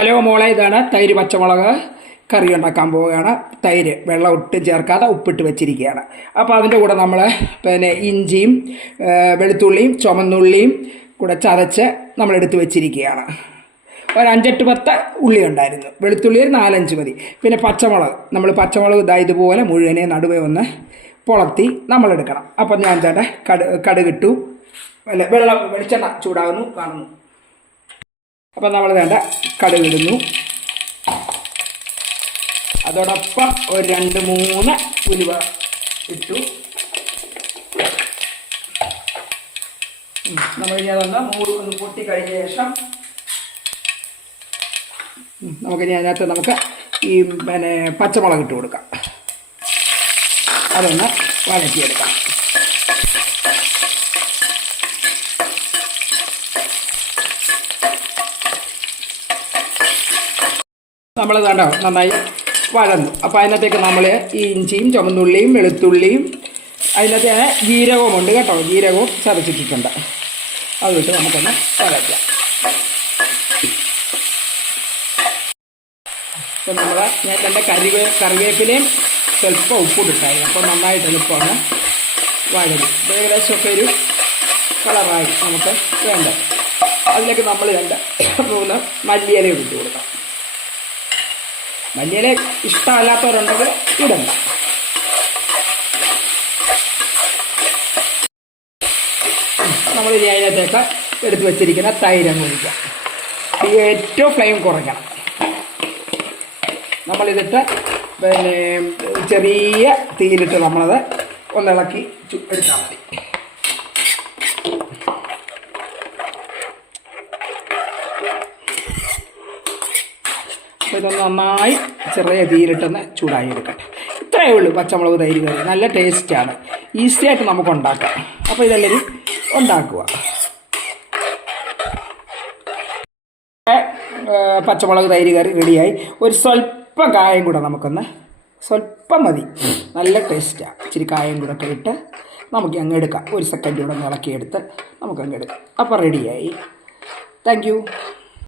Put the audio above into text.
Hello മോളെ ഇതാണ് തൈര് പച്ചമുളക് കറി ഉണ്ടാക്കാൻ പോവുകയാണ്. തൈര് വെള്ളം ഒട്ടും ചേർക്കാതെ ഉപ്പിട്ട് വെച്ചിരിക്കുകയാണ്. അപ്പോൾ അതിന്റെ കൂടെ നമ്മൾ പിന്നെ ഇഞ്ചിയും വെളുത്തുള്ളിയും ചുമന്നുള്ളിയും കൂടെ ചതച്ച് നമ്മൾ എടുത്ത് വെച്ചിരിക്കുകയാണ്. ഒരു അഞ്ചെട്ട് പത്ത് ഉള്ളി ഉണ്ടായിരുന്നു. വെളുത്തുള്ളി ഒരു നാലഞ്ച് മതി. പിന്നെ പച്ചമുളക് നമ്മൾ പച്ചമുളക് ഇതാ ഇതുപോലെ മുഴുവനെ നടുവേ ഒന്ന് പുളർത്തി നമ്മളെടുക്കണം. അപ്പം ഞാൻ ചേട്ടാ കട് കടുകിട്ടു. അല്ല വെള്ളം വെളിച്ചെണ്ണ ചൂടാകുന്നു കാണുന്നു. അപ്പം നമ്മൾ വേണ്ട കടുകിടുന്നു അതോടൊപ്പം ഒരു രണ്ട് മൂന്ന് ഉലുവ ഇട്ടു. നമ്മൾ ഇനി അതൊന്ന് മൂട് ഒന്ന് പൊട്ടി കഴിഞ്ഞ ശേഷം നമുക്കിനി അതിനകത്ത് നമുക്ക് ഈ പിന്നെ പച്ചമുളക് ഇട്ട് കൊടുക്കാം. അതൊന്ന് വഴറ്റിയെടുക്കാം. നമ്മൾ കണ്ടോ നന്നായി വഴന്നു. അപ്പോൾ അതിനകത്തേക്ക് നമ്മൾ ഈ ഇഞ്ചിയും ചുമന്നുള്ളിയും വെളുത്തുള്ളിയും അതിനകത്ത് ഞാൻ ജീരകവുമുണ്ട് കേട്ടോ. ജീരകവും ചതച്ചിട്ടിട്ടുണ്ട്. അത് വിട്ട് നമുക്കൊന്ന് വഴറ്റാം. അപ്പം നമ്മൾ ഞാൻ എന്റെ കറിവേ കറിവേപ്പിലയും സ്വല്പം ഉപ്പിട്ടിട്ടായിരുന്നു. അപ്പോൾ നന്നായിട്ട് എളുപ്പമാണ് വഴങ്ങി ഏകദേശം ഏകദേശമൊക്കെ ഒരു കളറായി നമുക്ക് വേണ്ട. അതിലേക്ക് നമ്മൾ രണ്ട് മൂന്ന് മല്ലിയില ഇട്ട് കൊടുക്കാം. മല്ലിയില ഇഷ്ടമല്ലാത്തവരുണ്ടെങ്കിൽ ഇടണ്ട നമ്മൾ ഇനി അതിനകത്തേക്ക് എടുത്ത് വെച്ചിരിക്കുന്ന തൈര് അങ്ങ് ഒഴിക്കാം. ഈ ഏറ്റവും ഫ്ലെയിം കുറയ്ക്കണം. നമ്മളിതിട്ട് പിന്നെ ചെറിയ തീയിലിട്ട് നമ്മളത് ഒന്നിളക്കി എടുത്താൽ മതി. അപ്പോൾ ഇതൊന്ന് നന്നായി ചെറിയ തീയിലിട്ടൊന്ന് ചൂടായി എടുക്കട്ടെ ഇത്രയേ ഉള്ളൂ പച്ചമുളക് തൈര് കറി. നല്ല ടേസ്റ്റാണ് ഈസി ആയിട്ട് നമുക്ക് ഉണ്ടാക്കാം. അപ്പോൾ ഇതെല്ലാവരും ഉണ്ടാക്കുക. പച്ചമുളക് തൈര് കറി റെഡിയായി. ഒരു സ്വല്പം കായം കൂടെ നമുക്കൊന്ന് സ്വല്പം മതി. നല്ല ടേസ്റ്റാണ് ഇച്ചിരി കായം കൂടെ ഒക്കെ ഇട്ട് നമുക്ക് അങ്ങ് എടുക്കാം. ഒരു സെക്കൻഡ് കൂടെ ഇളക്കിയെടുത്ത് നമുക്ക് അങ്ങ് എടുക്കാം. അപ്പോൾ റെഡിയായി താങ്ക്